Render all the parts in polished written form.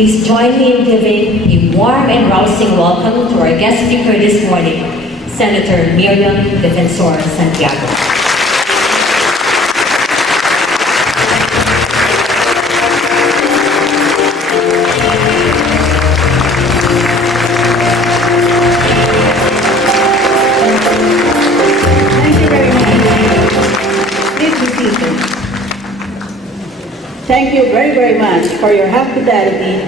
Please join me in giving a warm and rousing welcome to our guest speaker this morning, Senator Miriam Defensor Santiago. Thank you very, very much for your hospitality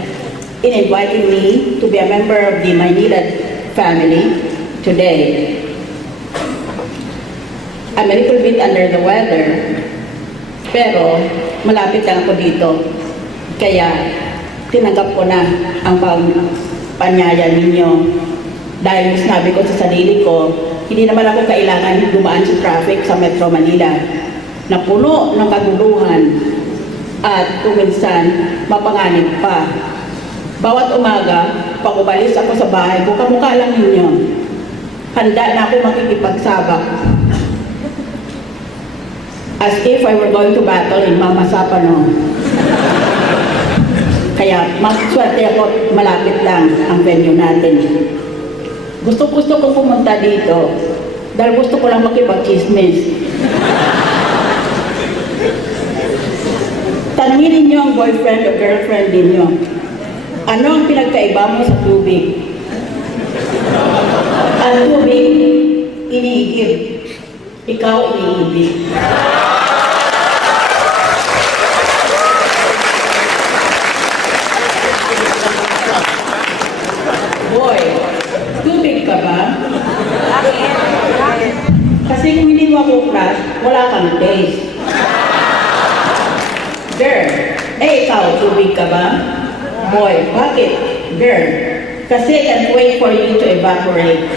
in inviting me to be a member of the Maynilad family today. I'm a little bit under the weather, pero malapit lang ako dito. Kaya tinanggap ko na ang panyaya ninyo. Dahil sinabi ko sa sarili ko, hindi naman ako kailangan dumaan sa traffic sa Metro Manila na puno ng kaguluhan at kuminsan mapanganib pa. Bawat umaga, pag umalis ako sa bahay ko, kamukha lang ninyo. Handa na ako makikipagsabak. As if I were going to battle in Mama Sapano. Kaya maswerte ako, malapit lang ang venue natin. Gusto ko pumunta dito dahil gusto ko lang makipag-chismis. Tanungin ninyo ang boyfriend o girlfriend ninyo. Ano ang pinagkaiba mo sa tubig? Ang tubig, iniigib. Ikaw, iniibig. Boy, tubig ka ba? Kasi kung hindi mo ako crush, wala kang taste. Girl, ikaw, tubig ka ba? Boy, bakit? Girl, kasi I can't wait for you to evaporate.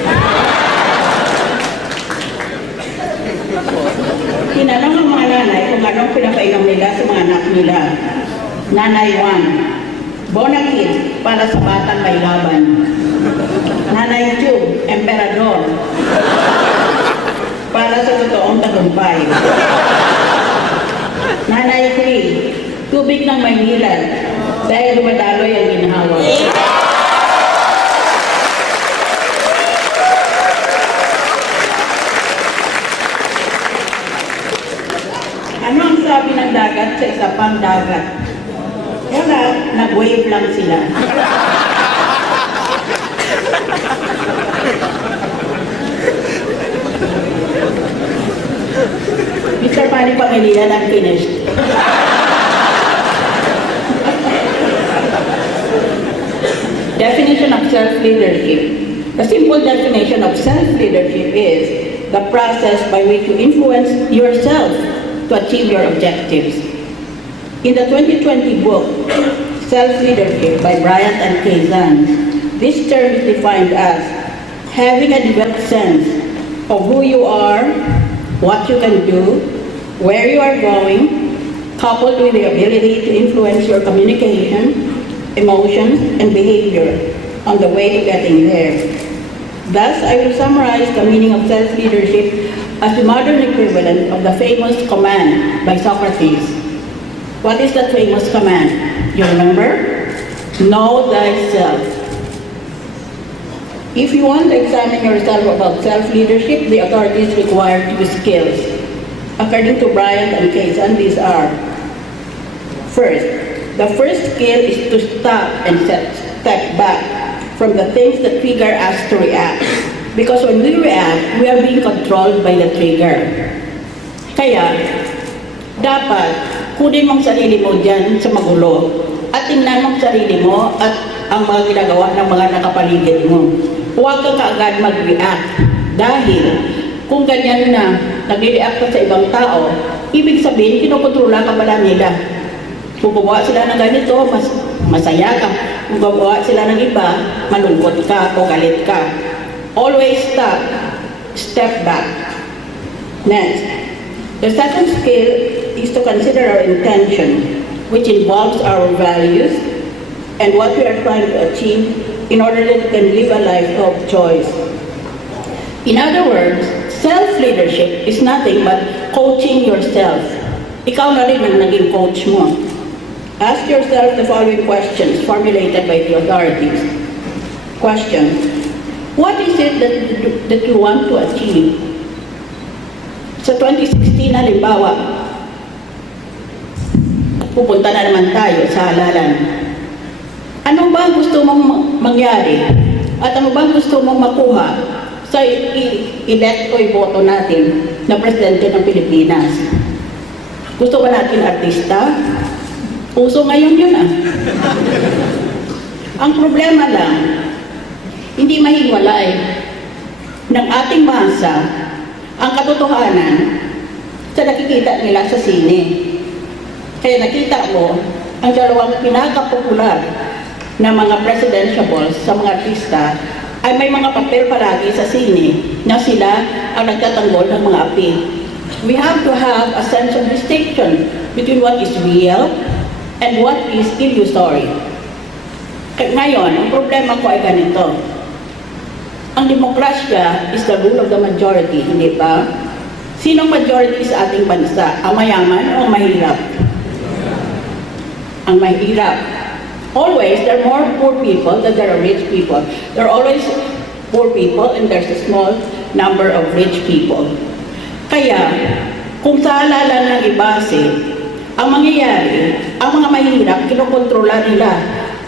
Tinanong ng mga nanay kung anong pinapainom nila sa mga anak nila. Nanay 1, Bonakid, para sa batang may laban. Nanay 2, Emperador, para sa totoong tagumpay. Nanay 3, tubig ng Maynilad, dahil dumadaloy ang ginhawa. Ano ang sabi ng dagat sa isa pang dagat? Wala, nag-wave lang sila. Mr. Pani Pangilinan, I'm finished. Definition of self-leadership. The simple definition of self-leadership is the process by which you influence yourself to achieve your objectives. In the 2020 book, Self-Leadership by Bryant and Kazan, this term is defined as having a developed sense of who you are, what you can do, where you are going, coupled with the ability to influence your communication, emotions, and behavior on the way to getting there. Thus, I will summarize the meaning of self-leadership as the modern equivalent of the famous command by Socrates. What is that famous command? You remember? Know thyself. If you want to examine yourself about self-leadership, the authorities require 2 skills. According to Bryant and Kazan, these are: first, the first skill is to stop and step back from the things that trigger us to react. Because when we react, we are being controlled by the trigger. Kaya, dapat kunin mong sarili mo dyan sa magulo at tingnan mong sarili mo at ang mga ginagawa ng mga nakapaligid mo. Huwag ka kaagad mag-react dahil kung ganyan na nag-react ka sa ibang tao, ibig sabihin, kinokontrola ka pala nila. Kung gumawa sila ng ganito, masaya ka. Kung gumawa sila ng iba, malungkot ka o galit ka. Always stop, step back. Next, the second skill is to consider our intention, which involves our values and what we are trying to achieve in order that we can live a life of choice. In other words, self-leadership is nothing but coaching yourself. Ikaw na rin ang naging coach mo. Ask yourself the following questions formulated by the authorities. Question: what is it that you want to achieve? Sa 2016, halimbawa, pupunta na naman tayo sa halalan. Ano ba gusto mong mangyari? At ano ba gusto mong makuha sa elect o iboto natin na presidente ng Pilipinas? Gusto ba natin artista? Uso ngayon yun ah. Ang problema lang, hindi mahiwalay ng ating masa ang katotohanan sa nakikita nila sa sine. Kaya nakita mo, ang dalawang pinakapopular na mga presidentiables sa mga artista ay may mga papel palagi sa sine na sila ang nagtatanggol ng mga api. We have to have a sense of distinction between what is real and what is illusory. Ngayon, ang problema ko ay ganito. Ang demokrasya is the rule of the majority, hindi ba? Sinong majority sa ating bansa? Ang mayaman o ang mahirap? Ang mahirap. Always, there are more poor people than there are rich people. There are always poor people and there's a small number of rich people. Kaya, kung sa halalan ng ibase, ang mangyayari, ang mga mahirap, kinokontrola nila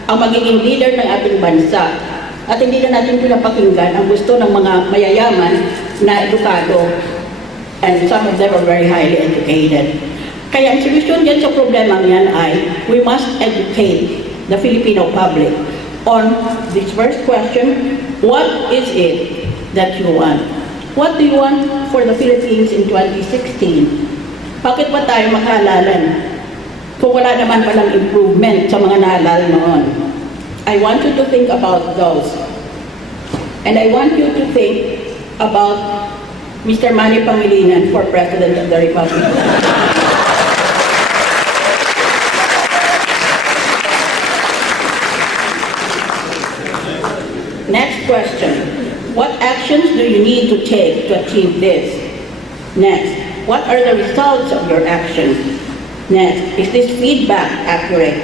ang magiging leader ng ating bansa. At hindi na natin pinapakinggan ang gusto ng mga mayayaman na edukado. And some of them are very highly educated. Kaya ang solusyon dyan sa problema yan ay, we must educate the Filipino public on this first question: what is it that you want? What do you want for the Philippines in 2016? Bakit ba tayo maghalalan kung wala naman palang improvement sa mga nahalal noon? I want you to think about those. And I want you to think about Mr. Manny Pangilinan for President of the Republic. Next question. What actions do you need to take to achieve this? Next. What are the results of your actions? Next, is this feedback accurate?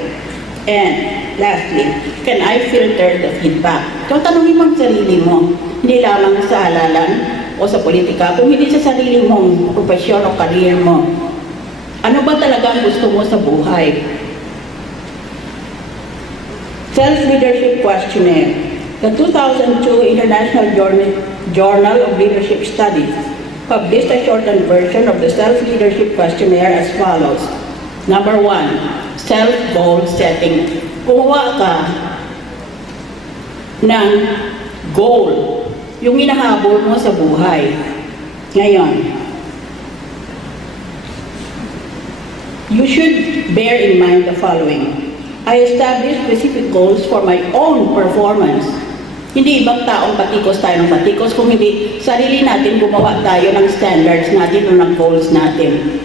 And lastly, can I filter the feedback? So, tanungin mo ang sarili mo, hindi lamang sa halalan o sa politika, kung hindi sa sarili mong profesyon o career mo. Ano ba talaga ang gusto mo sa buhay? Self-leadership questionnaire. The 2002 International Journal of Leadership Studies published a shortened version of the self-leadership questionnaire as follows. Number 1, self-goal setting. Gumawa ka ng goal, yung hinahabol mo sa buhay. Ngayon, you should bear in mind the following. I established specific goals for my own performance. Hindi ibang taong patikos tayo ng patikos, kung hindi sarili natin gumawa tayo ng standards natin o ng goals natin.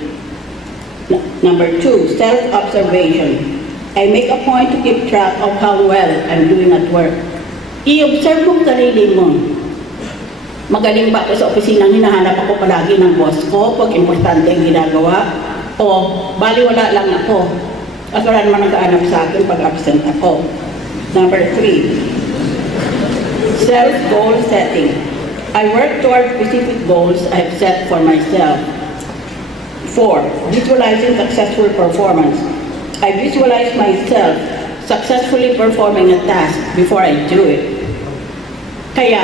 Number 2, self-observation. I make a point to keep track of how well I'm doing at work. I-observe mo sarili mo. Magaling ba ako sa opisinang hinahanap ako palagi ng boss ko pag importante ang ginagawa? O baliwala lang ako at wala naman nagkaanap sa akin pag absent ako? Number 3, self-goal setting. I work toward specific goals I've set for myself. 4, visualizing successful performance. I visualize myself successfully performing a task before I do it. Kaya,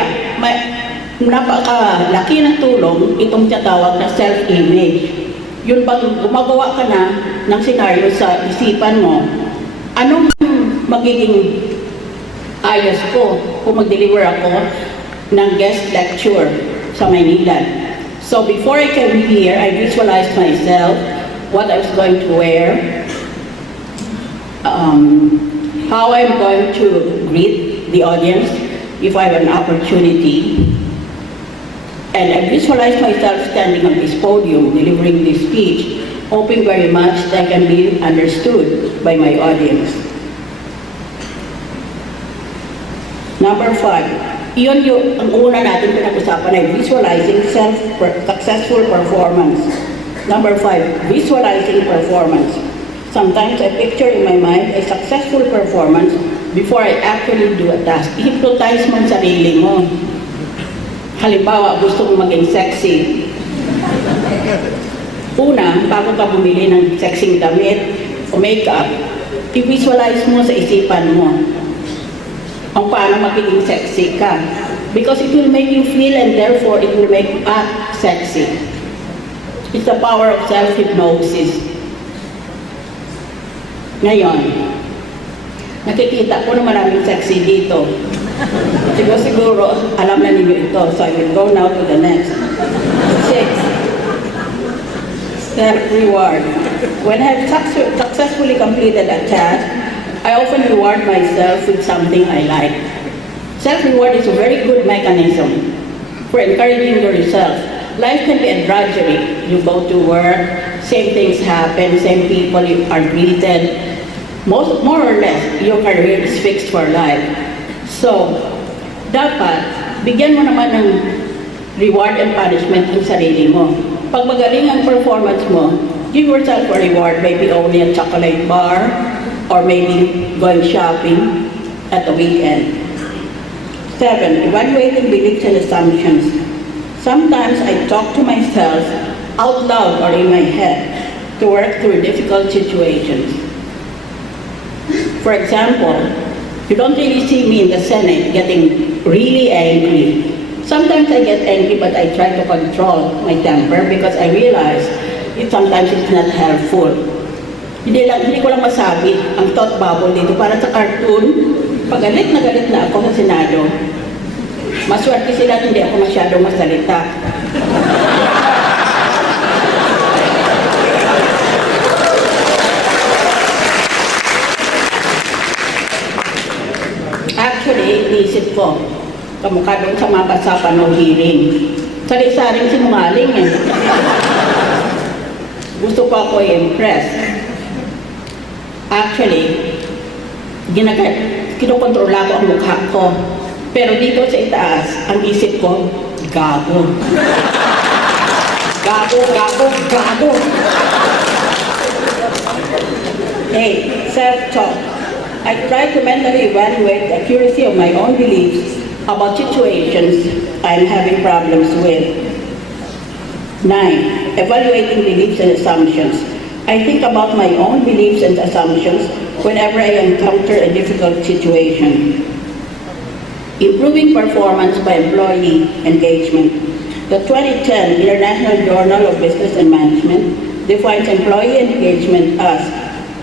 napakalaki ng tulong itong tinatawag na self-image. Yun bang gumagawa ka na ng senaryo sa isipan mo, anong magiging ayos ko kung mag-deliver ako ng guest lecture sa Maynilad. So before I came here, I visualized myself, what I was going to wear, how I'm going to greet the audience if I have an opportunity. And I visualized myself standing on this podium, delivering this speech, hoping very much that I can be understood by my audience. Number 5, iyon yung ang una natin pinag-usapan ay visualizing successful performance. Number 5, visualizing performance. Sometimes I picture in my mind a successful performance before I actually do a task. I-hypnotize mo ang sarili mo. Halimbawa, gusto mong maging sexy. Una, bago ka bumili ng sexing damit o makeup, i-visualize mo sa isipan mo kung paano magiging sexy ka. Because it will make you feel and therefore it will make you act sexy. It's the power of self-hypnosis. Ngayon, nakikita ko na maraming sexy dito. Siguro, alam na ninyo ito. So I will go now to the next. 6. Self-reward. When I have successfully completed a task, I often reward myself with something I like. Self-reward is a very good mechanism for encouraging yourself. Life can be a drudgery. You go to work, same things happen, same people you are greeted. More or less, your career is fixed for life. So, dapat, bigyan mo naman ng reward and punishment ang sarili mo. Pag magaling ang performance mo, give yourself a reward, maybe only a chocolate bar, or maybe going shopping at the weekend. 7. Evaluating beliefs and assumptions. Sometimes I talk to myself out loud or in my head to work through difficult situations. For example, you don't really see me in the Senate getting really angry. Sometimes I get angry, but I try to control my temper because I realize sometimes it's not helpful. Hindi ko lang masabi ang thought bubble dito para sa cartoon. Pag galit na ako sa Senado, maswerte sila hindi ako masyadong masalita. Actually, inisip ko, kamukha doon sa mga kasapan o hearing. Sari-saring sinungaling eh. Gusto ko ako i-impress. Actually, kinokontrola ko ang mukha ko. Pero dito sa itaas, ang isip ko, gago. Gago. 8. Self-talk. I try to mentally evaluate the accuracy of my own beliefs about situations I'm having problems with. 9. Evaluating beliefs and assumptions. I think about my own beliefs and assumptions whenever I encounter a difficult situation. Improving performance by employee engagement. The 2010 International Journal of Business and Management defines employee engagement as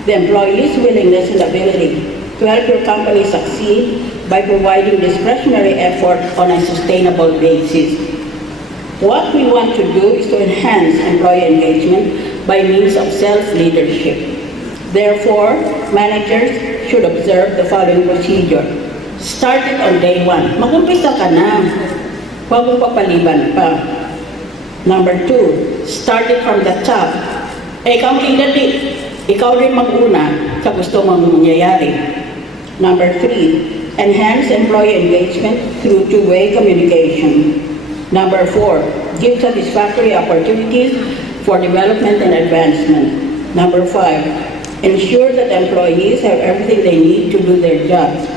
the employee's willingness and ability to help your company succeed by providing discretionary effort on a sustainable basis. What we want to do is to enhance employee engagement by means of self-leadership. Therefore, managers should observe the following procedure. Start it on day 1. Mag-umpisa ka na. Huwag mong papaliban pa. Number 2, start it from the top. Ikaw leader din. Ikaw rin mag-una sa gusto mong mangyayari. Number 3, enhance employee engagement through two-way communication. Number 4, give satisfactory opportunities for development and advancement. Number 5, ensure that employees have everything they need to do their jobs.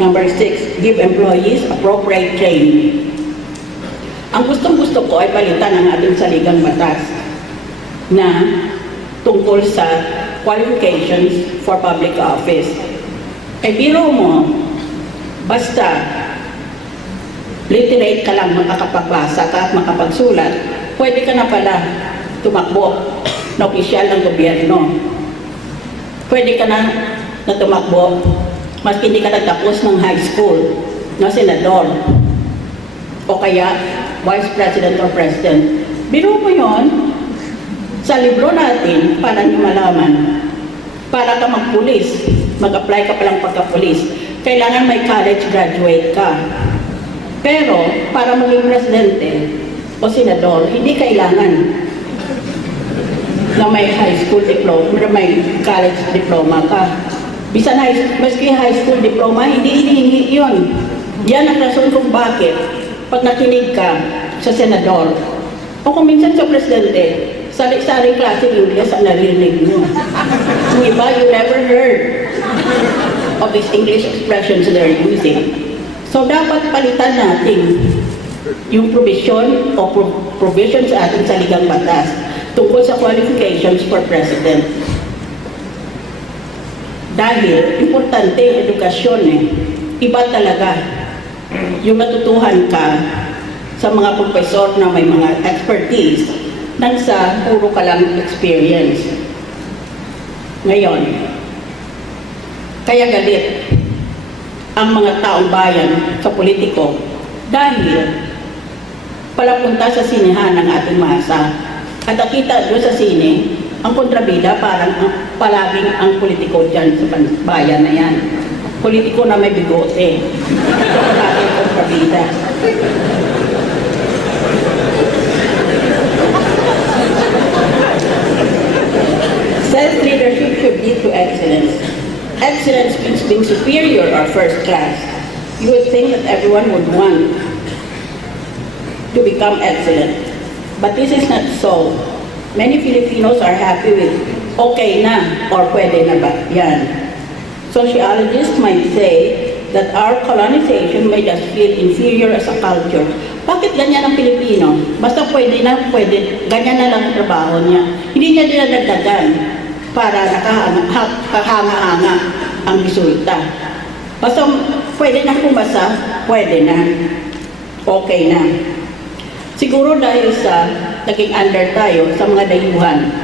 Number 6, give employees appropriate training. Ang gustong-gusto ko ay palitan ang ating saligang batas na tungkol sa qualifications for public office. Eh biro mo, basta literate ka lang, makakapagbasa ka at makapagsulat, pwede ka na pala tumakbo na opisyal ng gobyerno. Pwede ka na tumakbo, maski hindi ka nagtapos ng high school na senador o kaya vice president or president. Biro mo yon, sa libro natin, para nyo malaman, para ka magpulis, mag-apply ka palang pagka-pulis, kailangan may college graduate ka. Pero, para maging presidente o senador, hindi kailangan na may high school diploma, may college diploma ka. Bisan maski high school diploma, hindi hinihingi yun. Yan ang rason kung bakit pag nakinig ka sa senador o kung minsan sa presidente, sari-sari klaseng English ang narinig mo. Yung iba, you never heard of these English expressions they're using. So dapat palitan natin yung provision o provision sa ating saligang batas tungkol sa qualifications for president. Dahil importante ang edukasyon Iba talaga yung natutuhan ka sa mga profesor na may mga expertise nang sa puro ka lang experience. Ngayon, kaya galit ang mga taong bayan sa politiko dahil palapunta sa sinehan ng ating masa at nakita doon sa sine ang kontrabida parang palaging ang politiko dyan sa bayan na yan. Politiko na may bigote. Palaging kontrabida. Self-leadership should lead to excellence. Excellence means being superior or first class. You would think that everyone would want to become excellent. But this is not so. Many Filipinos are happy with okay na or pwede na ba? Yan. Sociologists might say that our colonization made us feel inferior as a culture. Bakit ganyan ang Pilipino? Basta pwede na, pwede. Ganyan na lang ang trabaho niya. Hindi niya dinadagdagan para nakahanga-hanga ang resulta. Basta pwede na pumasa, pwede na. Okay na. Siguro dahil sa naging under tayo sa mga dayuhan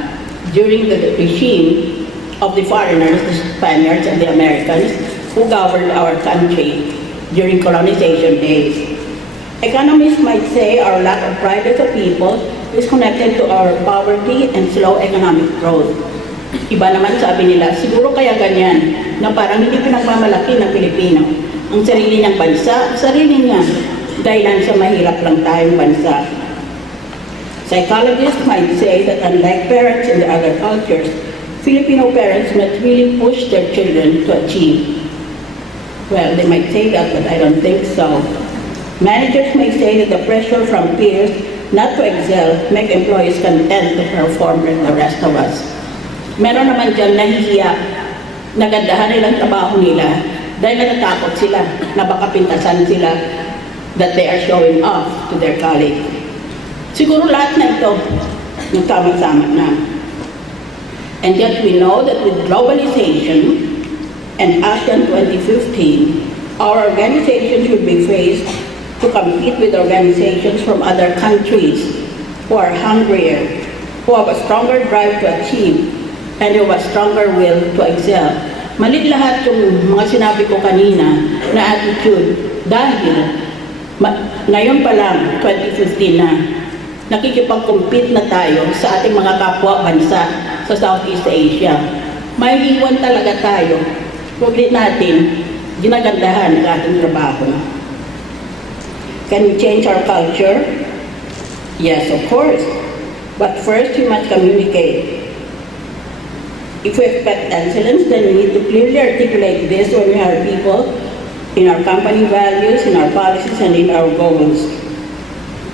during the regime of the foreigners, the Spaniards and the Americans who governed our country during colonization days. Economists might say our lack of pride as a people is connected to our poverty and slow economic growth. Iba naman sabi nila, siguro kaya ganyan, na parang hindi pinagmamalaki ng Pilipino ang sarili niyang bansa, sarili niya, dahilan sa mahirap lang tayong bansa. Psychologists might say that unlike parents in the other cultures, Filipino parents must really push their children to achieve. Well, they might say that, but I don't think so. Managers may say that the pressure from peers not to excel make employees content to perform with the rest of us. Meron naman dyan nahihiya, nagandahan nilang trabaho nila dahil natatakot sila na baka pintasan sila that they are showing off to their colleagues. Siguro lahat na ito nagkama-sama na. And yet we know that with globalization and ASEAN 2015, our organization should be faced to compete with organizations from other countries who are hungrier, who have a stronger drive to achieve, and who have a stronger will to excel. Malit lahat yung mga sinabi ko kanina na attitude dahil ngayon pa lang, 2015 na, nakikipag-compete na tayo sa ating mga kapwa bansa sa Southeast Asia. May iwan talaga tayo. Huwag din natin ginagandahan ang ating trabaho. Can we change our culture? Yes, of course. But first, we must communicate. If we expect excellence, then we need to clearly articulate this when we hire people in our company values, in our policies, and in our goals.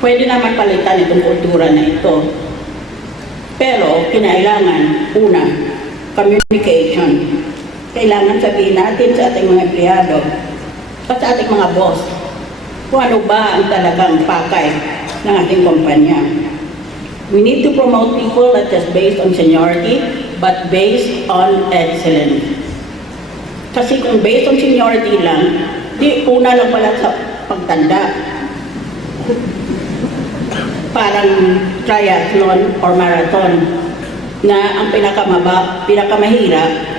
Pwede naman palitan itong kultura na ito. Pero, kinailangan, una, communication. Kailangan sabihin natin sa ating mga empleyado at sa ating mga boss kung ano ba ang talagang pakay ng ating kumpanya. We need to promote people not just based on seniority, but based on excellence. Kasi kung based on seniority lang, di una lang pala sa pagtanda. Parang triathlon or marathon na ang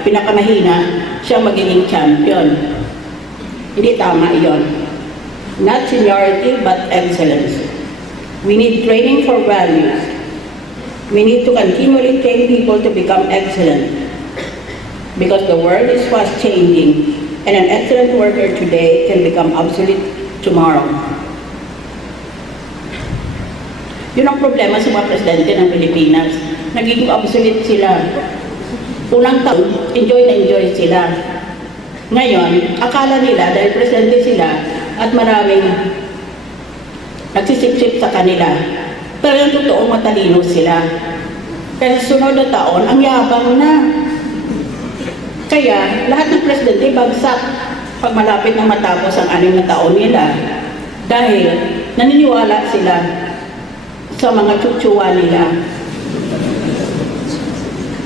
pinakamahina siya magiging champion. Hindi tama iyon. Not seniority, but excellence. We need training for values. We need to continually train people to become excellent. Because the world is fast changing, and an excellent worker today can become obsolete tomorrow. Yun ang problema sa mga presidente ng Pilipinas. Nagiging obsolete sila. Unang taon, enjoy na enjoy sila. Ngayon, akala nila dahil presidente sila at maraming nagsisip-sip sa kanila. Pero yung totoo matalino sila. Kaya sa sunod na taon, ang yabang na. Kaya lahat ng presidente bagsak pag malapit na matapos ang 6 na taon nila dahil naniniwala sila sa mga tsutsuwa nila.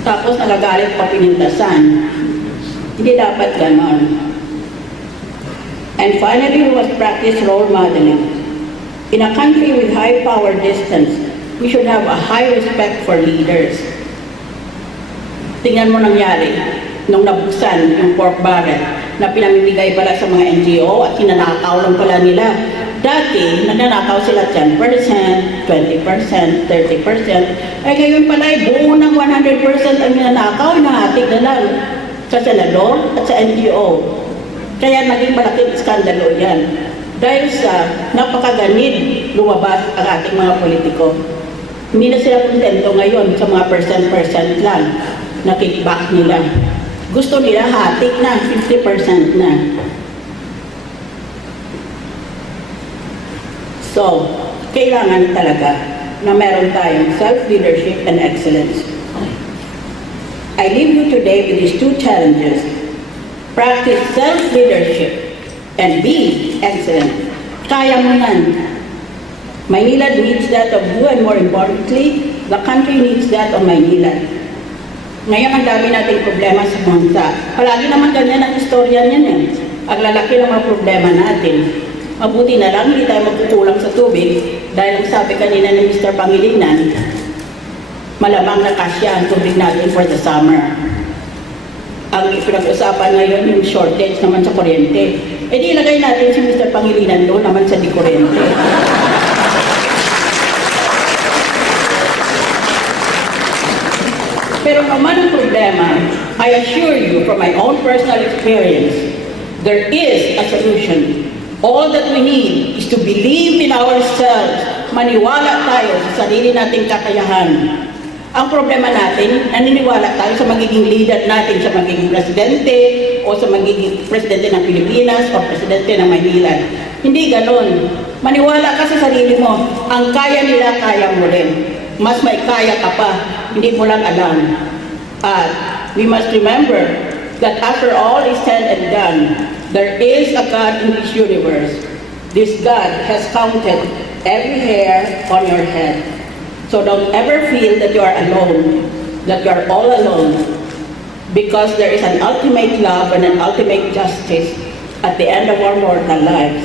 Tapos nagagalit pa pinintasan. Hindi dapat ganon. And finally, we must practice role modeling. In a country with high power distance, we should have a high respect for leaders. Tingnan mo nangyari nung nabuksan yung pork barrel na pinamimigay pala sa mga NGO at hinanakaw lang pala nila. Dati, nananakaw sila 10%, 20%, 30%. Ay ngayon pala, buo ng 100% ang hinanakaw, nahatig na lang sa senador at sa NGO. Kaya naging malaking skandalo yan. Dahil sa napakaganid lumabas ang ating mga politiko. Hindi na sila kontento ngayon sa mga percent lang na kickback nila. Gusto nila hatik na, 50% na. So, kailangan talaga na meron tayong self-leadership and excellence. I leave you today with these 2 challenges. Practice self-leadership and be excellent. Kaya mo yan. Maynilad needs that of you, and more importantly, the country needs that of Maynilad. Ngayon ang dami nating problema sa bansa. Palagi naman ganyan ang istorya niyan eh. Ang lalaki ng mga problema natin. Mabuti na lang hindi tayo magkukulang sa tubig dahil sabi kanina ni Mr. Pangilinan, malamang na kasya ang tubig natin for the summer. Ang pinag-usapan ngayon yung shortage naman sa kuryente. E di ilagay natin si Mr. Pangilinan doon naman sa di kuryente. Pero naman ang problema, I assure you from my own personal experience, there is a solution. All that we need is to believe in ourselves. Maniwala tayo sa sarili nating kakayahan. Ang problema natin, naniniwala tayo sa magiging leader natin, sa magiging presidente, o sa magiging presidente ng Pilipinas, o presidente ng Maynilad. Hindi ganon. Maniwala ka sa sarili mo. Ang kaya nila, kaya mo rin. Mas may kaya ka pa. Hindi mo lang alam. At we must remember that after all is said and done, there is a God in this universe. This God has counted every hair on your head. So don't ever feel that you are alone, that you are all alone, because there is an ultimate love and an ultimate justice at the end of our mortal lives.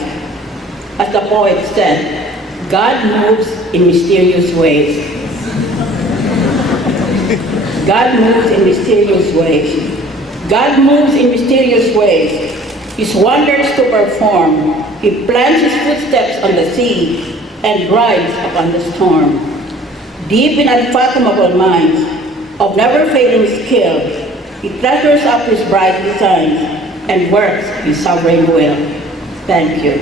As the poet said, God moves in mysterious ways. God moves in mysterious ways. God moves in mysterious ways. His wonders to perform. He plants his footsteps on the sea and rides upon the storm. Deep in unfathomable minds of never-failing skill, he treasures up his bright designs and works his sovereign will. Thank you.